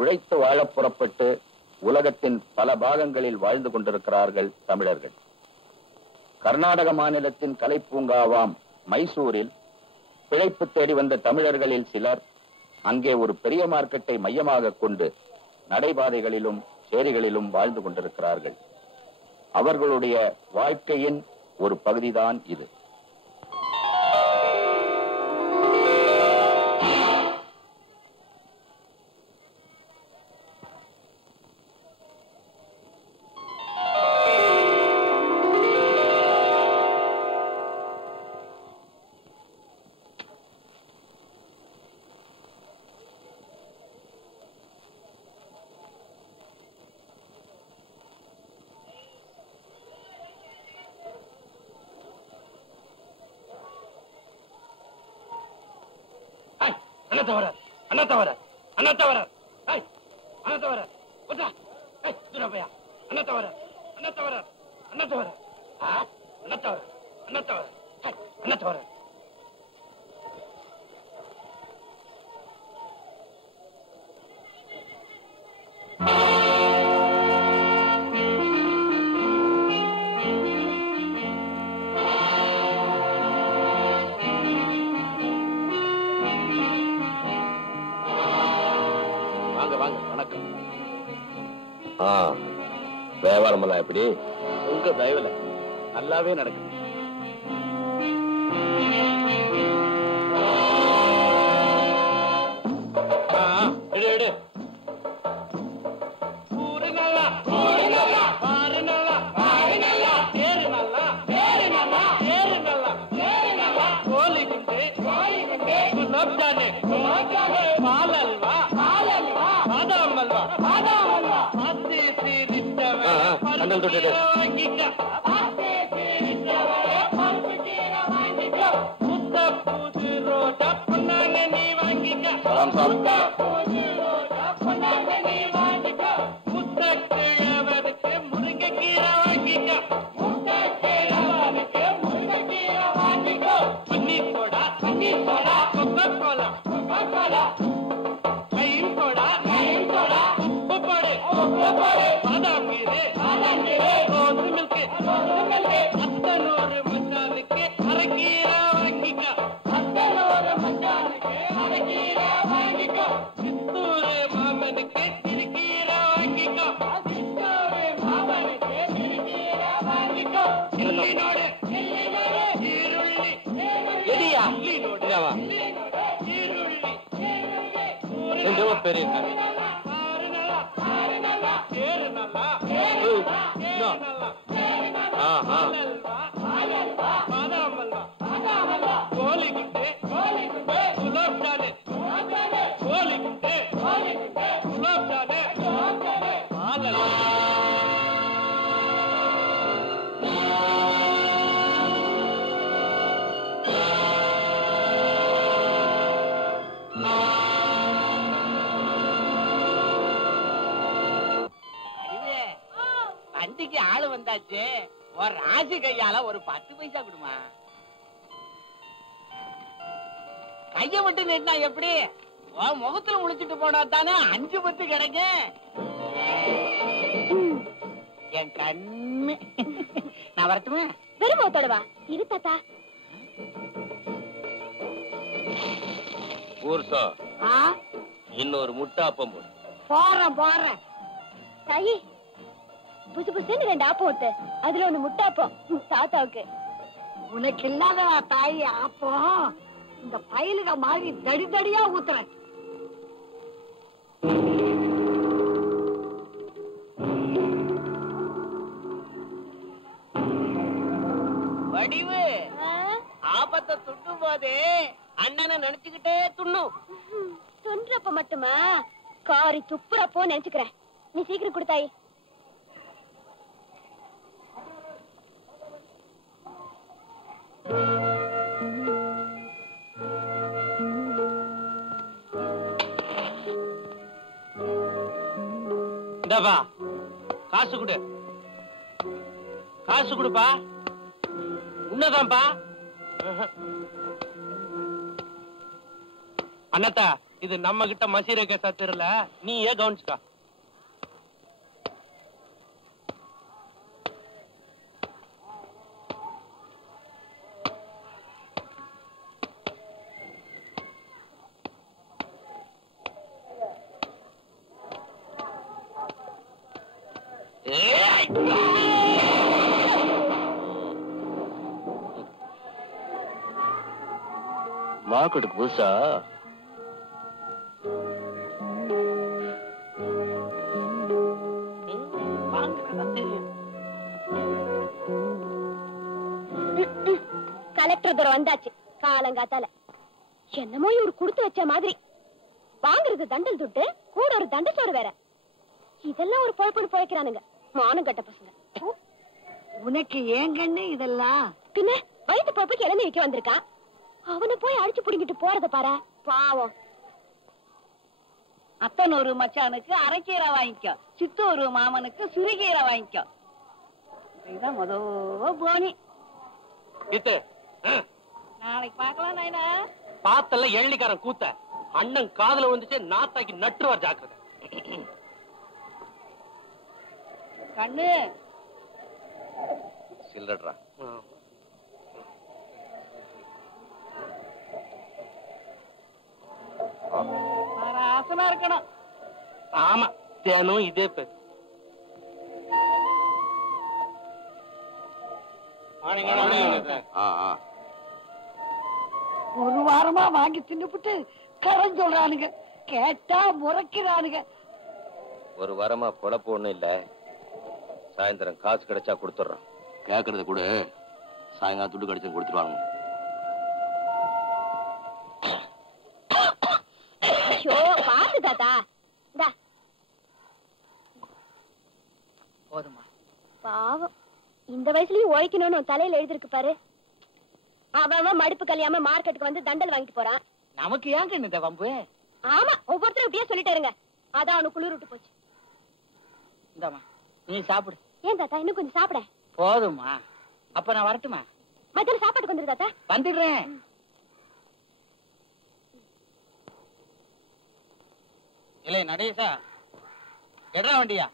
உழைத்து வாழ புறப்பட்டு உலகத்தின் பல பாகங்களில் வாழ்ந்து கொண்டிருக்கிறார்கள் தமிழர்கள். கர்நாடக மாநிலத்தின் கலைப்பூங்காவாம் மைசூரில் பிழைப்பு தேடி வந்த தமிழர்களில் சிலர் அங்கே ஒரு பெரிய மார்க்கெட்டை மையமாக கொண்டு நடைபாதைகளிலும் சேரிகளிலும் வாழ்ந்து கொண்டிருக்கிறார்கள். அவர்களுடைய வாழ்க்கையின் ஒரு பகுதிதான் இது. வியாபாரம் எல்லாம் எப்படி? உங்க தயவுல நல்லாவே நடக்குது. ஆளு வந்தாச்சு, ஒரு ராசி கையால ஒரு 10 பைசா கொடுமா. கைய விட்டு நின்னா எப்படி? முகத்துல முழிச்சிட்டு போனா தானே 5 10 கிடைக்கும். என் கண்ணு. நான் வரட்டுமா? வெறுமோத்தோட வா. இரு தாத்தா. ஊர்சா இன்னொரு முட்டாப்பம் போறேன். தாயி புசு புசுன்னு 2 ஆப்பம் ஊத்து. அதுல 1 முட்டாப்பம் தாத்தாவுக்கு. உனக்கு இல்லாத தாயி ஆப்பம் இந்த பயலுக மாதிரி தடி தடியா ஊத்துறேன். வடிவு ஆபத்தை துண்ணும் போது அண்ணனை நினைச்சுக்கிட்டே துண்ணும். துன்றப்ப மட்டுமா காரி துப்புறப்போ நினைச்சுக்கிறேன். நீ சீக்கிரம் கொடுத்தாயி. இந்தப்பா காசு கொடு. காசு கொடுப்பா. உன்னதான்பா. அண்ணாத்தா இது நம்ம கிட்ட மசீர கேசா தெரியல, நீ ஏன் கவனிச்சுக்கா. மார்க்கெட்டுக்கு புதுசா? கலெக்டர் தூரம் வந்தாச்சு காலங்காத்தால. என்னமோ இவரு குடுத்து வச்ச மாதிரி வாங்குறது தண்டல் துட்டு, கூட ஒரு தண்ட சோறு வேற. இதெல்லாம் ஒரு பொழப்புன்னு போய்க்கிறானுங்க மானம் கட்ட பசங்க. உனக்கு ஏன் கண்ணு இதெல்லாம்? பின்ன வயிற்று பொழப்புக்கு இளநீ விக்க வந்திருக்கான், அவனை போய் அடிச்சு புடிங்கிட்டு போறத பாரு பாவம். அத்தனூரு மச்சானுக்கு அரைக்கீரை வாங்கிக்கோ, சித்தூரு மாமனுக்கு சிறுகீரை வாங்கிக்கோ. இதுதான் மொத போனி. நாளைக்கு பாக்கலாம் நாயனா. பாத்தல எள்ளிக்காரன் கூத்த அண்ணன் காதுல வந்துச்சு, நாத்தாக்கி நட்டுவார் ஜாக்கிரதை. கண்ணு சில்லறா. ஆசனா இருக்கணும். ஆமா, தினம் இதே பேர். ஒரு வாரமா வாங்கி தின்னுபிட்டு கடன் சொல்றானுங்க, கேட்டா முறைக்கிறானுங்க. ஒரு வாரமா பொழப்பு ஒண்ணும் இல்ல, சாயந்தரம் காசு கிடைச்சா கொடுத்துடுறோம். கேக்குறது கூட சாயங்காலம் துட்டு கிடைச்சா கொடுத்துருவாங்க. பாத்து தாத்தா போதுமா? பாவம், இந்த வயசுலயும் உழைக்கணும்னு தலையில எழுதிருக்கு பாரு. அவன் மடுப்பு கல்யாம மார்க்கெட்டுக்கு வந்து தண்டல் வாங்கிட்டு போறான். நமக்கு ஏன் கண்ணு இந்த வம்பு? ஆமா, ஒவ்வொருத்தரும் இப்படியே சொல்லிட்டாருங்க. அதான் அவனு குளிர் விட்டு போச்சு. இந்தாமா நீ சாப்பிடு. ஏன் தாத்தா இன்னும் கொஞ்சம் சாப்பிட? போதுமா? அப்ப நான் வரட்டுமா? மத்தியானம் சாப்பாட்டுக்கு வந்துரு தாத்தா. வந்துடுறேன். இல்லை நடேசா, எடா வண்டியா?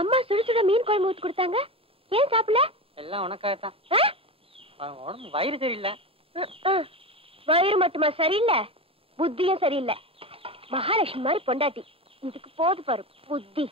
அம்மா சுடு சுட மீன் குழம்பு ஊத்தி கொடுத்தாங்க. ஏன் சாப்பிடல? எல்லாம் உனக்காகத்தான். உடம்பு வயிறு சரியில்லை. வயிறு மட்டுமா சரியில்லை, புத்தியும் சரியில்லை. மகாலட்சுமி மாதிரி பொண்டாட்டி, இதுக்கு போது பாரு புத்தி.